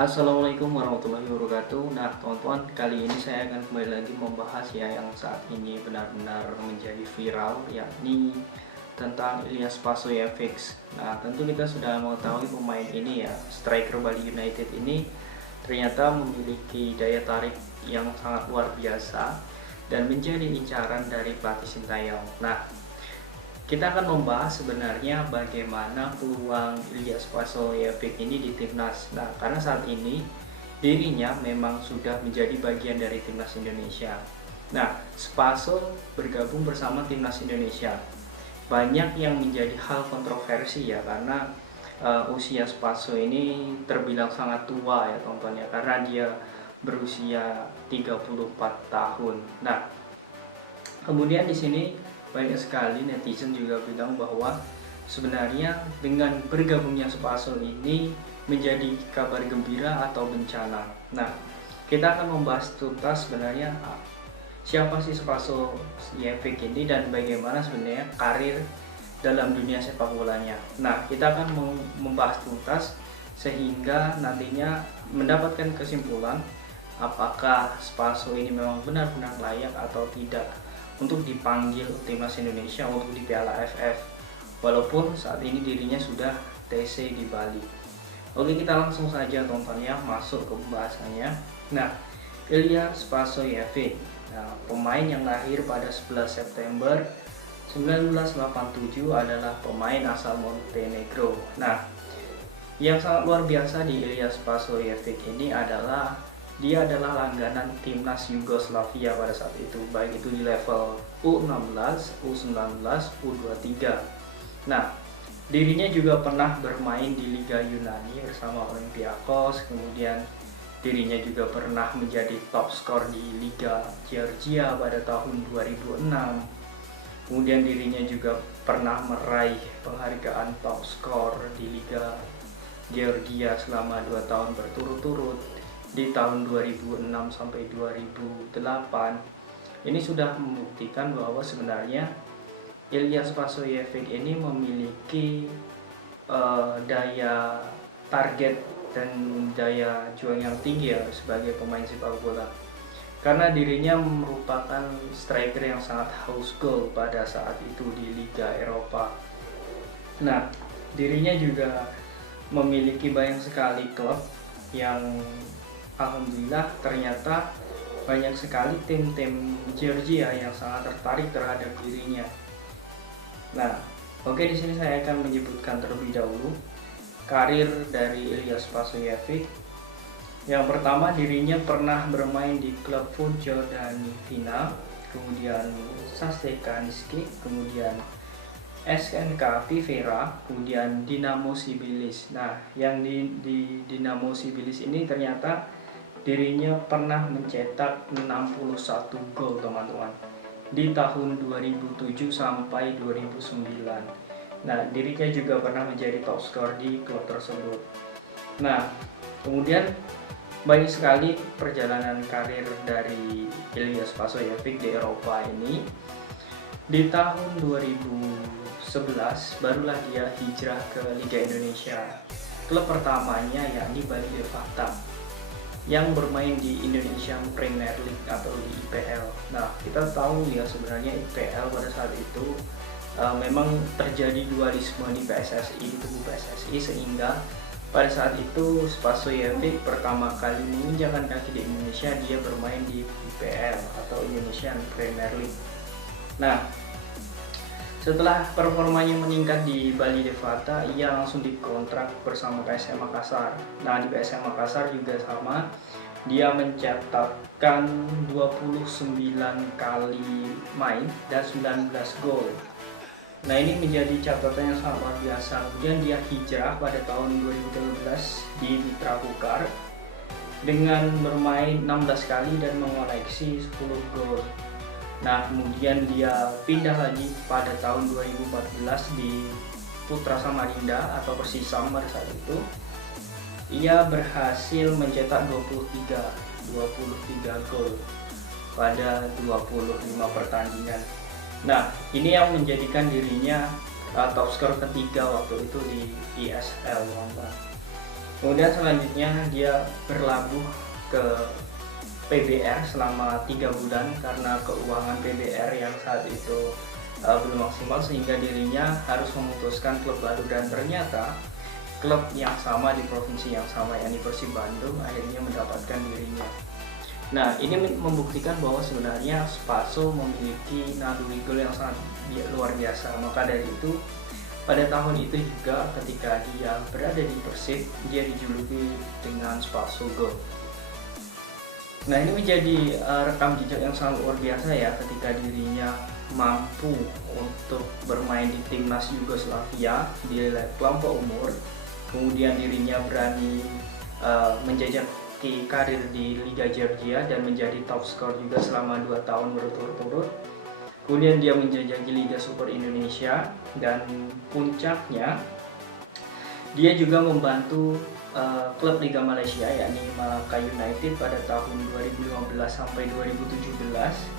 Assalamualaikum warahmatullahi wabarakatuh. Nah, teman-teman, kali ini saya akan kembali lagi membahas ya yang saat ini benar-benar menjadi viral, yakni tentang Ilyas Pasojevic. Nah, tentu kita sudah mengetahui pemain ini ya, striker Bali United ini ternyata memiliki daya tarik yang sangat luar biasa dan menjadi incaran dari pelatih Sintayong. Nah, kita akan membahas sebenarnya bagaimana peluang Ilyas Pasojevic ini di timnas. Nah, karena saat ini dirinya memang sudah menjadi bagian dari timnas Indonesia. Nah, Spaso bergabung bersama timnas Indonesia. Banyak yang menjadi hal kontroversi ya, karena usia Spaso ini terbilang sangat tua ya teman-teman ya, karena dia berusia 34 tahun. Nah, kemudian di sini banyak sekali netizen juga bilang bahwa sebenarnya dengan bergabungnya Spaso ini menjadi kabar gembira atau bencana. Nah, kita akan membahas tuntas sebenarnya siapa sih Spaso Jevic ini dan bagaimana sebenarnya karir dalam dunia sepak bolanya. Nah, kita akan membahas tuntas sehingga nantinya mendapatkan kesimpulan apakah Spaso ini memang benar-benar layak atau tidak untuk dipanggil timnas Indonesia untuk di Piala AFF, walaupun saat ini dirinya sudah TC di Bali. Oke, kita langsung saja teman-teman ya masuk ke pembahasannya. Nah, Ilyas Pasojevic, pemain yang lahir pada 11 September 1987 adalah pemain asal Montenegro. Nah, yang sangat luar biasa di Ilyas Pasojevic ini adalah dia adalah langganan timnas Yugoslavia pada saat itu, baik itu di level U16, U19, U23. Nah, dirinya juga pernah bermain di Liga Yunani bersama Olympiakos, kemudian dirinya juga pernah menjadi top skor di Liga Georgia pada tahun 2006. Kemudian dirinya juga pernah meraih penghargaan top skor di Liga Georgia selama 2 tahun berturut-turut di tahun 2006 sampai 2008. Ini sudah membuktikan bahwa sebenarnya Ilyas Pasojevic ini memiliki daya target dan daya juang yang tinggi ya sebagai pemain sepak bola, karena dirinya merupakan striker yang sangat haus gol pada saat itu di Liga Eropa. Nah, dirinya juga memiliki banyak sekali klub yang alhamdulillah ternyata banyak sekali tim-tim Georgia yang sangat tertarik terhadap dirinya. Nah, oke, di sini saya akan menyebutkan terlebih dahulu karir dari Ilyas Pasojevic. Yang pertama, dirinya pernah bermain di klub Vojvodina Final, kemudian Saseka Niski, kemudian SNK Vivera, kemudian Dinamo Sibilis. Nah, yang di Dinamo Sibilis ini ternyata dirinya pernah mencetak 61 gol teman-teman di tahun 2007 sampai 2009. Nah, dirinya juga pernah menjadi top skor di klub tersebut. Nah, kemudian banyak sekali perjalanan karir dari Ilyas Pasojevic di Eropa ini. Di tahun 2011 barulah dia hijrah ke Liga Indonesia. Klub pertamanya yakni Bali Devata yang bermain di Indonesian Premier League atau di IPL. Nah, kita tahu ya sebenarnya IPL pada saat itu memang terjadi dualisme di PSSI, di tubuh PSSI, sehingga pada saat itu Pasojevic pertama kali menginjakan kaki di Indonesia, dia bermain di IPL atau Indonesian Premier League. Nah, setelah performanya meningkat di Bali Devata, ia langsung dikontrak bersama PSM Makassar. Nah, di PSM Makassar juga sama, dia mencetakkan 29 kali main dan 19 gol. Nah, ini menjadi catatan yang sangat luar biasa. Kemudian dia hijrah pada tahun 2013 di Mitra Kukar dengan bermain 16 kali dan mengoleksi 10 gol. Nah, kemudian dia pindah lagi pada tahun 2014 di Putra Samarinda atau Persisam pada saat itu. Ia berhasil mencetak 23 gol pada 25 pertandingan. Nah, ini yang menjadikan dirinya top skor ketiga waktu itu di ISL. Kemudian selanjutnya dia berlabuh ke PBR selama 3 bulan karena keuangan PBR yang saat itu belum maksimal, sehingga dirinya harus memutuskan klub baru, dan ternyata klub yang sama di provinsi yang sama, yakni Persib Bandung, akhirnya mendapatkan dirinya. Nah, ini membuktikan bahwa sebenarnya Spaso memiliki naluri gol yang sangat luar biasa. Maka dari itu, pada tahun itu juga ketika dia berada di Persib, dia dijuluki dengan Spaso Gol. Nah, ini menjadi rekam jejak yang sangat luar biasa ya, ketika dirinya mampu untuk bermain di timnas Yugoslavia di kelompok umur, kemudian dirinya berani menjajaki karir di Liga Georgia dan menjadi top skor juga selama 2 tahun berturut-turut. Kemudian dia menjajaki Liga Super Indonesia, dan puncaknya dia juga membantu klub Liga Malaysia yakni Malacca United pada tahun 2015 sampai 2017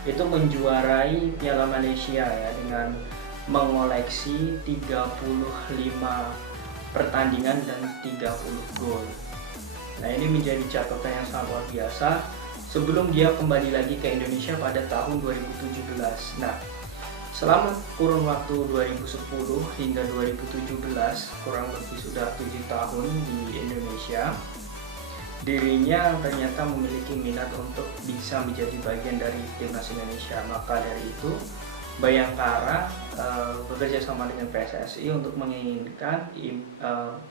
itu menjuarai Piala Malaysia ya, dengan mengoleksi 35 pertandingan dan 30 gol. Nah, ini menjadi catatan yang sangat luar biasa sebelum dia kembali lagi ke Indonesia pada tahun 2017. Nah, selama kurun waktu 2010 hingga 2017, kurang lebih sudah 7 tahun di Indonesia, dirinya ternyata memiliki minat untuk bisa menjadi bagian dari timnas Indonesia. Maka dari itu, Bayangkara bekerja sama dengan PSSI untuk menginginkan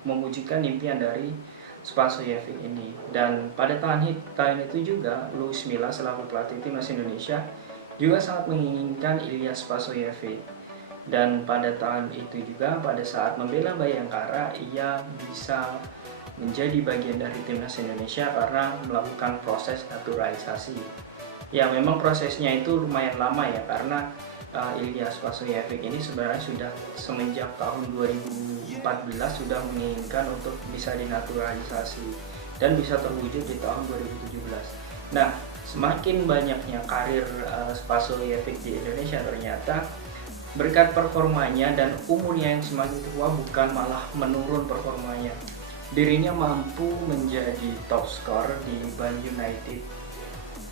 mewujudkan impian dari Spasojevic ini. Dan pada tahun itu juga Luis Milla selaku pelatih timnas Indonesia juga sangat menginginkan Ilyas Spasojevic. Dan pada tahun itu juga, pada saat membela Bayangkara, ia bisa menjadi bagian dari timnas Indonesia karena melakukan proses naturalisasi. Ya, memang prosesnya itu lumayan lama ya, karena Ilyas Spasojevic ini sebenarnya sudah semenjak tahun 2014 sudah menginginkan untuk bisa dinaturalisasi dan bisa terwujud di tahun 2017. Nah, semakin banyaknya karir Spasojevic di Indonesia, ternyata berkat performanya dan umurnya yang semakin tua, bukan malah menurun performanya. Dirinya mampu menjadi top skor di Bali United.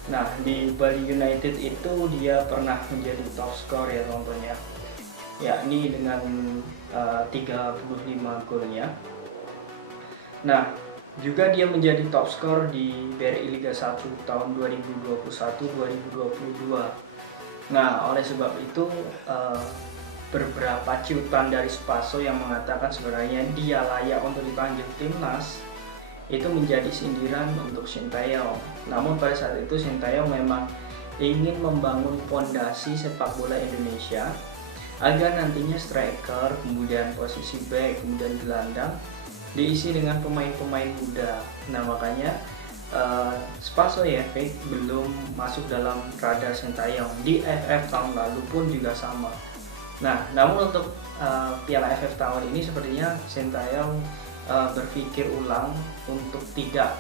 Nah, di Bali United itu dia pernah menjadi top skor ya teman-teman ya, yakni dengan 35 golnya. Nah, juga dia menjadi top skor di BRI Liga 1 tahun 2021-2022. Nah, oleh sebab itu beberapa cuitan dari Spaso yang mengatakan sebenarnya dia layak untuk dipanggil timnas itu menjadi sindiran untuk Sintayong. Namun pada saat itu Sintayong memang ingin membangun fondasi sepak bola Indonesia agar nantinya striker, kemudian posisi back, kemudian gelandang diisi dengan pemain-pemain muda. Nah, makanya Spasojevic belum masuk dalam radar Sintayong. Di FF tahun lalu pun juga sama. Nah, namun untuk Piala AFF tahun ini sepertinya Sintayong berpikir ulang untuk tidak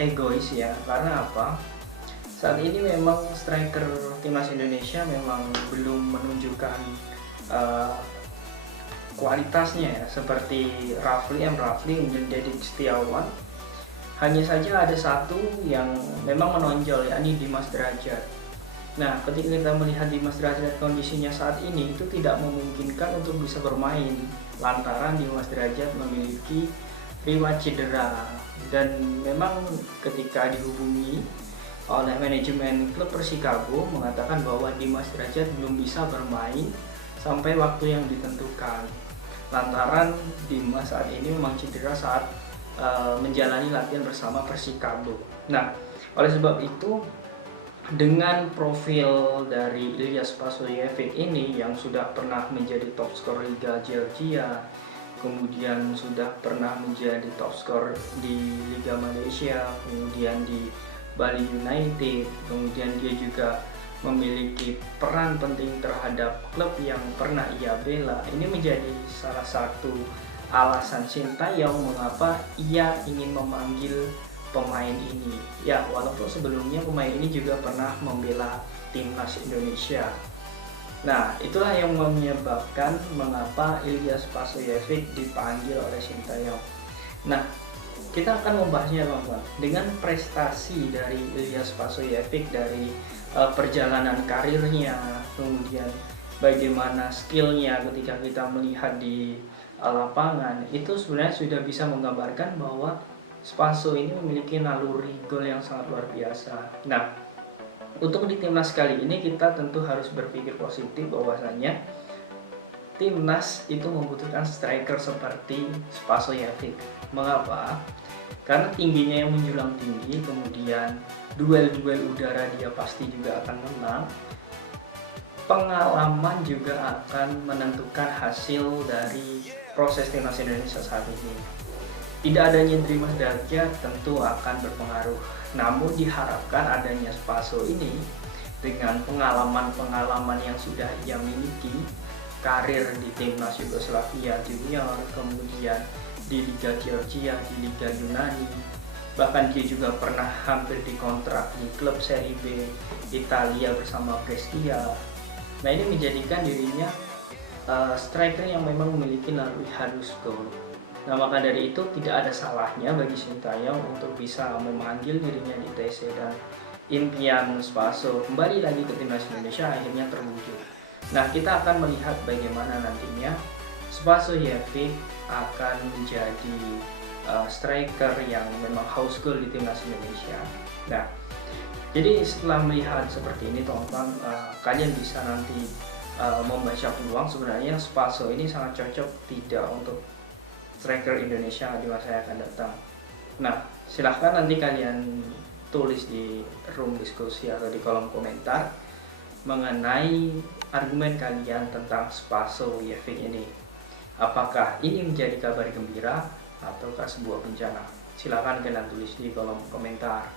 egois ya. Karena apa? Saat ini memang striker timnas Indonesia memang belum menunjukkan kualitasnya ya, seperti Rafli dan Dedik Setiawan. Hanya saja ada satu yang memang menonjol, yakni Dimas Derajat. Nah, ketika kita melihat Dimas Derajat kondisinya saat ini itu tidak memungkinkan untuk bisa bermain lantaran Dimas Derajat memiliki riwayat cedera, dan memang ketika dihubungi oleh manajemen klub Persikabo mengatakan bahwa Dimas Derajat belum bisa bermain sampai waktu yang ditentukan lantaran Dimas saat ini memang cedera saat menjalani latihan bersama Persikabo. Nah, oleh sebab itu dengan profil dari Ilyas Spasojevic ini yang sudah pernah menjadi top skor Liga Georgia, kemudian sudah pernah menjadi top skor di Liga Malaysia, kemudian di Bali United, kemudian dia juga memiliki peran penting terhadap klub yang pernah ia bela. Ini menjadi salah satu alasan Sintayong mengapa ia ingin memanggil pemain ini. Ya, walaupun sebelumnya pemain ini juga pernah membela timnas Indonesia. Nah, itulah yang menyebabkan mengapa Ilyas Spasojevic dipanggil oleh Sintayong. Nah, kita akan membahasnya teman-teman dengan prestasi dari Ilyas Pasojevic dari perjalanan karirnya, kemudian bagaimana skillnya ketika kita melihat di lapangan, itu sebenarnya sudah bisa menggambarkan bahwa Spaso ini memiliki naluri gol yang sangat luar biasa. Nah, untuk di timnas kali ini kita tentu harus berpikir positif bahwasanya timnas itu membutuhkan striker seperti Spasojevic. Mengapa? Karena tingginya yang menjulang tinggi, kemudian duel-duel udara dia pasti juga akan menang. Pengalaman juga akan menentukan hasil dari proses timnas Indonesia saat ini. Tidak adanya Dimas Darja tentu akan berpengaruh. Namun diharapkan adanya Spaso ini dengan pengalaman-pengalaman yang sudah ia miliki, karir di timnas Yugoslavia Junior, kemudian di Liga Georgia, di Liga Yunani, bahkan dia juga pernah hampir dikontrak di klub Serie B Italia bersama Brescia. Nah, ini menjadikan dirinya striker yang memang memiliki naluri halus gol. Nah, maka dari itu tidak ada salahnya bagi Sintayong untuk bisa memanggil dirinya di TC, dan impian Spaso kembali lagi ke timnas Indonesia akhirnya terwujud. Nah, kita akan melihat bagaimana nantinya Spasojevic akan menjadi striker yang memang haus gol di timnas Indonesia. Nah, jadi setelah melihat seperti ini teman-teman, kalian bisa nanti membaca peluang sebenarnya Spaso ini sangat cocok tidak untuk striker Indonesia di masa yang akan datang. Nah, silahkan nanti kalian tulis di room diskusi atau di kolom komentar mengenai argumen kalian tentang Spasojevic ini. Apakah ini menjadi kabar gembira ataukah sebuah bencana? Silahkan kalian tulis di kolom komentar.